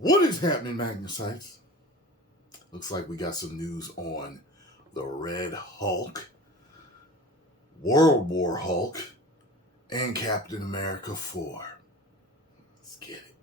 What is happening, Magnusites? Looks like we got some news on the Red Hulk, World War Hulk, and Captain America 4. Let's get it.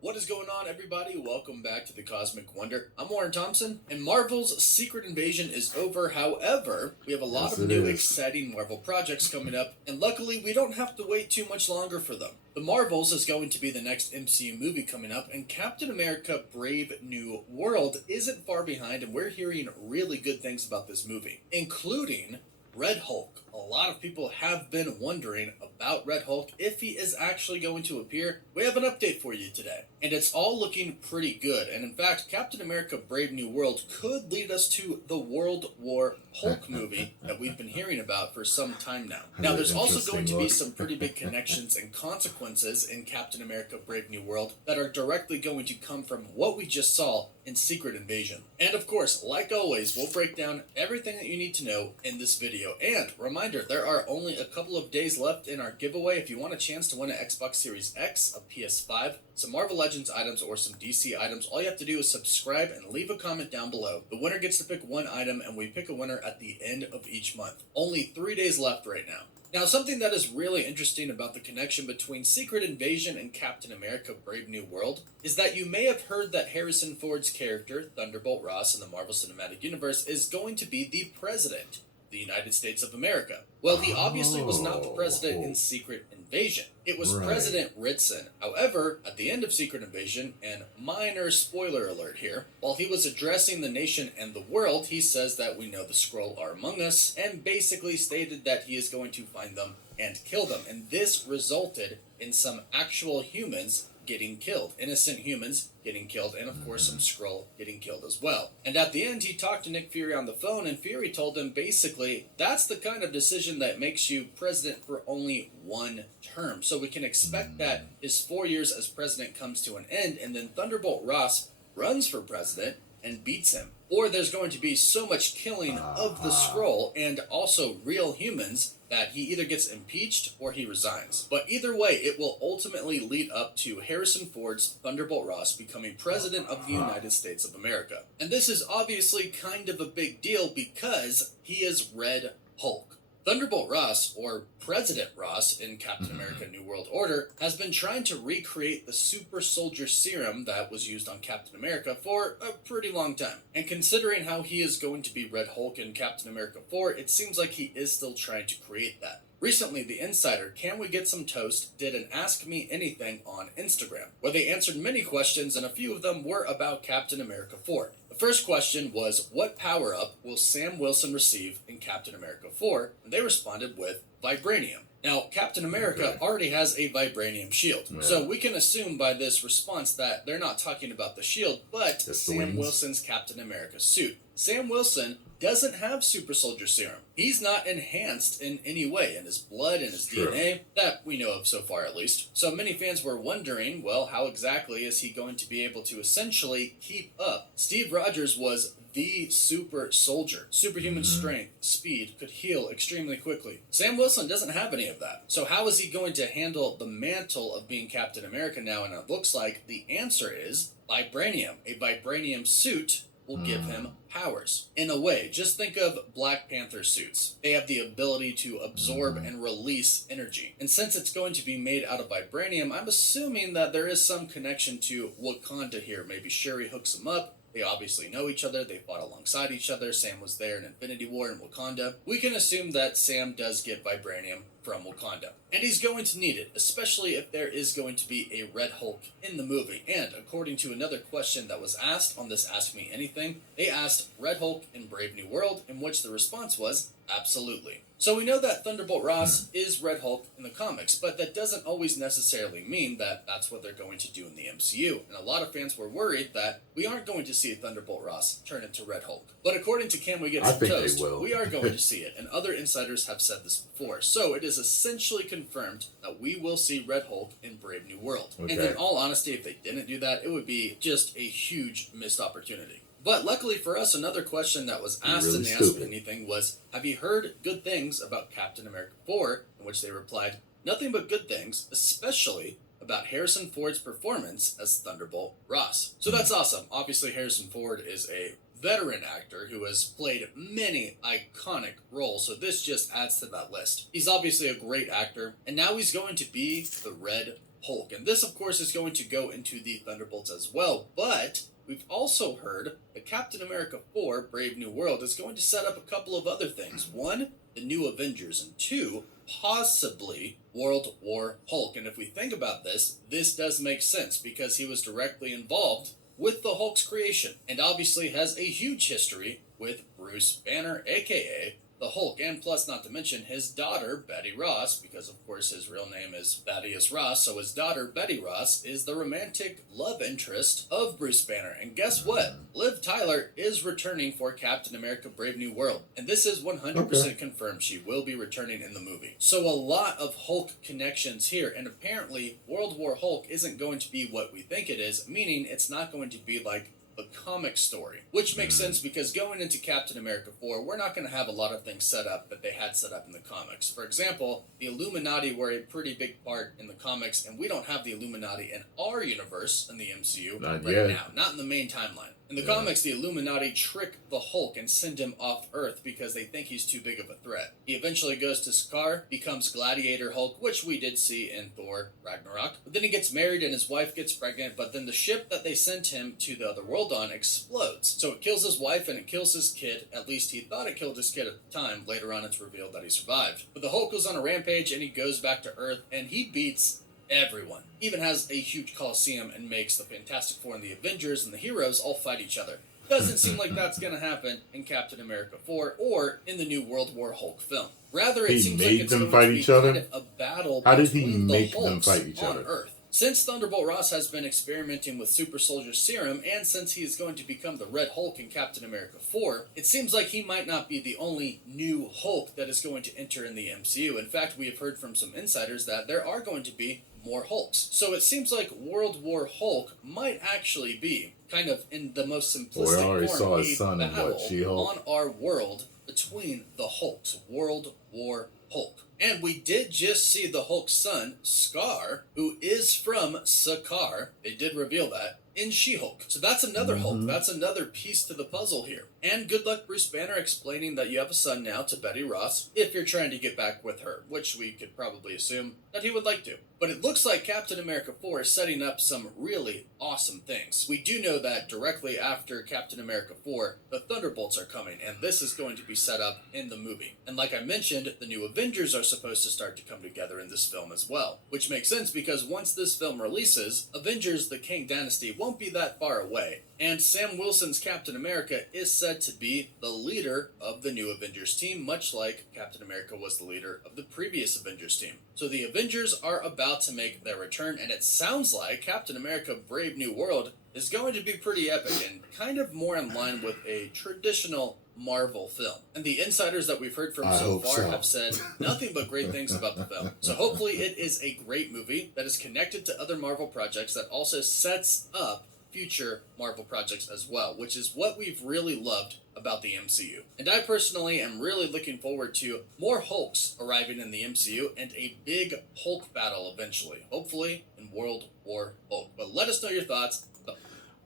What is going on, everybody? Welcome back to the Cosmic Wonder. I'm Warren Thompson, and Marvel's Secret Invasion is over. However, we have a lot of new exciting Marvel projects coming up, and luckily we don't have to wait too much longer for them. The Marvels is going to be the next MCU movie coming up, and Captain America Brave New World isn't far behind, and we're hearing really good things about this movie, including Red Hulk. A lot of people have been wondering about Red Hulk, if he is actually going to appear. We have an update for you today, and it's all looking pretty good. And in fact, Captain America Brave New World could lead us to the World War Hulk movie that we've been hearing about for some time now. Now, there's also going to be some pretty big connections and consequences in Captain America Brave New World that are directly going to come from what we just saw in Secret Invasion. And of course, like always, we'll break down everything that you need to know in this video. And reminder, there are only a couple of days left in our giveaway. If you want a chance to win an Xbox Series X, a PS5, some Marvel Legends items, or some DC items, all you have to do is subscribe and leave a comment down below. The winner gets to pick one item, and we pick a winner at the end of each month. Only 3 days left right now. Now, something that is really interesting about the connection between Secret Invasion and Captain America Brave New World is that you may have heard that Harrison Ford's character, Thunderbolt Ross in the Marvel Cinematic Universe, is going to be the president of the United States of America. Well, he obviously was not the president in Secret Invasion. It was President Ritson. However, at the end of Secret Invasion, and minor spoiler alert here, while he was addressing the nation and the world, he says that we know the Skrull are among us, and basically stated that he is going to find them and kill them. And this resulted in some actual humans getting killed, innocent humans getting killed, and of course some Skrull getting killed as well. And at the end, he talked to Nick Fury on the phone, and Fury told him basically that's the kind of decision that makes you president for only one term. So we can expect that his 4 years as president comes to an end, and then Thunderbolt Ross runs for president and beats him. Or there's going to be so much killing of the Skrull and also real humans that he either gets impeached or he resigns. But either way, it will ultimately lead up to Harrison Ford's Thunderbolt Ross becoming president of the United States of America. And this is obviously kind of a big deal because he is Red Hulk. Thunderbolt Ross, or President Ross in Captain America New World Order, has been trying to recreate the super soldier serum that was used on Captain America for a pretty long time. And considering how he is going to be Red Hulk in Captain America 4, it seems like he is still trying to create that. Recently, the insider Can We Get Some Toast did an Ask Me Anything on Instagram, where they answered many questions, and a few of them were about Captain America 4. The first question was, what power-up will Sam Wilson receive in Captain America 4? And they responded with vibranium. Now, Captain America already has a vibranium shield, so we can assume by this response that they're not talking about the shield, but Sam Wilson's Captain America suit. Sam Wilson doesn't have super soldier serum. He's not enhanced in any way in his blood and his DNA, that we know of so far at least. So many fans were wondering, well, how exactly is he going to be able to essentially keep up? Steve Rogers was the super soldier. Superhuman strength, speed, could heal extremely quickly. Sam Wilson doesn't have any of that. So how is he going to handle the mantle of being Captain America now? And it looks like the answer is vibranium. A vibranium suit will give him powers. In a way, just think of Black Panther suits. They have the ability to absorb and release energy. And since it's going to be made out of vibranium, I'm assuming that there is some connection to Wakanda here. Maybe Shuri hooks him up. They obviously know each other. They fought alongside each other. Sam was there in Infinity War in Wakanda. We can assume that Sam does get vibranium from Wakanda. And he's going to need it, especially if there is going to be a Red Hulk in the movie. And according to another question that was asked on this Ask Me Anything, they asked Red Hulk in Brave New World, in which the response was absolutely. So we know that Thunderbolt Ross is Red Hulk in the comics, but that doesn't always necessarily mean that that's what they're going to do in the MCU. And a lot of fans were worried that we aren't going to see Thunderbolt Ross turn into Red Hulk. But according to Can We Get Some Toast, we are going to see it, and other insiders have said this before. So it is essentially confirmed that we will see Red Hulk in Brave New World. And in all honesty, if they didn't do that, it would be just a huge missed opportunity. But luckily for us, another question that was asked in the Ask Me Anything was, have you heard good things about Captain America 4? In which they replied, nothing but good things, especially about Harrison Ford's performance as Thunderbolt Ross. So that's awesome. Obviously, Harrison Ford is a veteran actor who has played many iconic roles, so this just adds to that list. He's obviously a great actor, and now he's going to be the Red Hulk. And this, of course, is going to go into the Thunderbolts as well, but we've also heard that Captain America 4, Brave New World, is going to set up a couple of other things. One, the new Avengers, and two, possibly World War Hulk. And if we think about this, this does make sense because he was directly involved with the Hulk's creation, and obviously has a huge history with Bruce Banner, aka the Hulk, and plus, not to mention, his daughter, Betty Ross, because of course his real name is Thaddeus Ross, so his daughter, Betty Ross, is the romantic love interest of Bruce Banner. And guess what? Liv Tyler is returning for Captain America Brave New World, and this is 100% confirmed. She will be returning in the movie. So a lot of Hulk connections here, and apparently World War Hulk isn't going to be what we think it is, meaning it's not going to be like a comic story, which makes sense because going into Captain America 4, we're not going to have a lot of things set up that they had set up in the comics. For example, the Illuminati were a pretty big part in the comics, and we don't have the Illuminati in our universe in the MCU Not right yet. now, not in the main timeline. In the comics, the Illuminati trick the Hulk and send him off Earth because they think he's too big of a threat. He eventually goes to Sakaar, becomes Gladiator Hulk, which we did see in Thor Ragnarok. But then he gets married and his wife gets pregnant, but then the ship that they sent him to the other world on explodes. So it kills his wife and it kills his kid. At least he thought it killed his kid at the time. Later on, it's revealed that he survived. But the Hulk goes on a rampage and he goes back to Earth and he beats everyone. Even has a huge coliseum and makes the Fantastic Four and the Avengers and the heroes all fight each other. Doesn't seem like that's going to happen in Captain America 4 or in the new World War Hulk film. Rather, it seems like it's going to be kind of a battle between the Hulks on Earth. Since Thunderbolt Ross has been experimenting with Super Soldier Serum, and since he is going to become the Red Hulk in Captain America 4, it seems like he might not be the only new Hulk that is going to enter in the MCU. In fact, we have heard from some insiders that there are going to be more Hulks. So it seems like World War Hulk might actually be kind of in the most simplistic form, a battle on our world between the Hulks. World War Hulk. And we did just see the Hulk's son, Scar, who is from Sakaar. They did reveal that in She-Hulk. So that's another Hulk. That's another piece to the puzzle here. And good luck, Bruce Banner, explaining that you have a son now to Betty Ross, if you're trying to get back with her, which we could probably assume that he would like to. But it looks like Captain America 4 is setting up some really awesome things. We do know that directly after Captain America 4, the Thunderbolts are coming, and this is going to be set up in the movie. And like I mentioned, the new Avengers are supposed to start to come together in this film as well, which makes sense because once this film releases, Avengers the Kang Dynasty won't be that far away. And Sam Wilson's Captain America is said to be the leader of the new Avengers team, much like Captain America was the leader of the previous Avengers team. So the Avengers are about to make their return, and it sounds like Captain America Brave New World is going to be pretty epic and kind of more in line with a traditional Marvel film. And the insiders that we've heard from so far have said nothing but great things about the film. So hopefully it is a great movie that is connected to other Marvel projects that also sets up future Marvel projects as well, which is what we've really loved about the MCU. And I personally am really looking forward to more Hulks arriving in the MCU and a big Hulk battle eventually, hopefully in World War Hulk. But let us know your thoughts.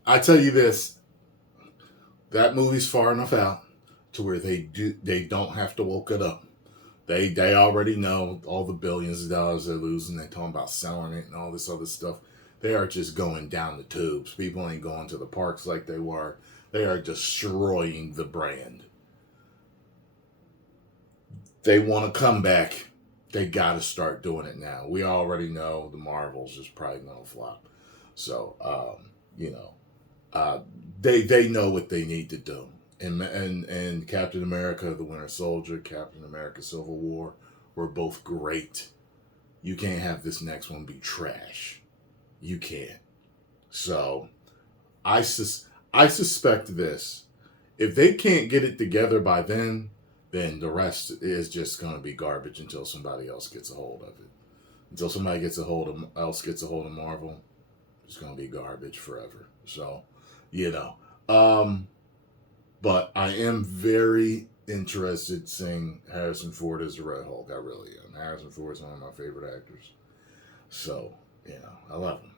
I tell you this, that movie's far enough out to where they don't have to woke it up. They already know all the billions of dollars they're losing. They're talking about selling it and all this other stuff. They are just going down the tubes. People ain't going to the parks like they were. They are destroying the brand. They want to come back. They got to start doing it now. We already know the Marvels is probably going to flop. So, they know what they need to do. And Captain America, the Winter Soldier, Captain America, Civil War were both great. You can't have this next one be trash. You can't. So, I suspect this. If they can't get it together by then the rest is just going to be garbage until somebody else gets a hold of it. Until somebody gets a hold of Marvel, it's going to be garbage forever. So, but I am very interested in seeing Harrison Ford as the Red Hulk. I really am. Harrison Ford is one of my favorite actors. So, You know, I love him.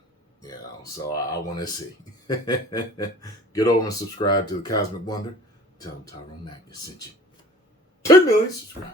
You know, so I want to see. Get over and subscribe to the Cosmic Wonder. Tell them Tyrone Magnus sent you. 10 million subscribers.